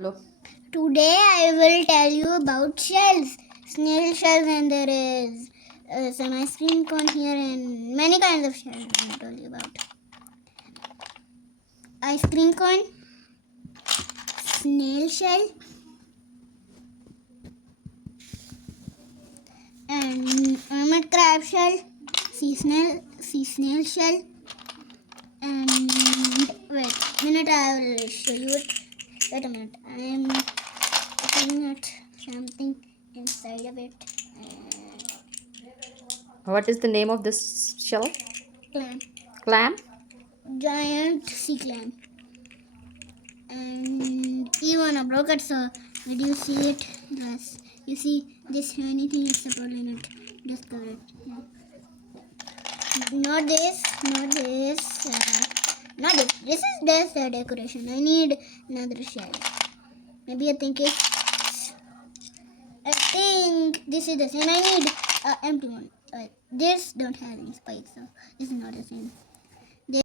Hello. Today I will tell you about shells, snail shells, and there is some ice cream cone here and many kinds of shells I will tell you about. Ice cream cone, snail shell, and hermit crab shell, sea snail shell, and wait a minute, I will show you it. Wait a minute, I am looking at something inside of it. What is the name of this shell? Clam, Clam? giant sea clam. And even a broken, so did you see it? Yes, you see this anything is supported in it. Just cover it. Yeah. Not this, not this, not this. This is just a decoration. I need another shell. Maybe I think this is the same. I need an empty one. This don't have any spikes, so this is not the same.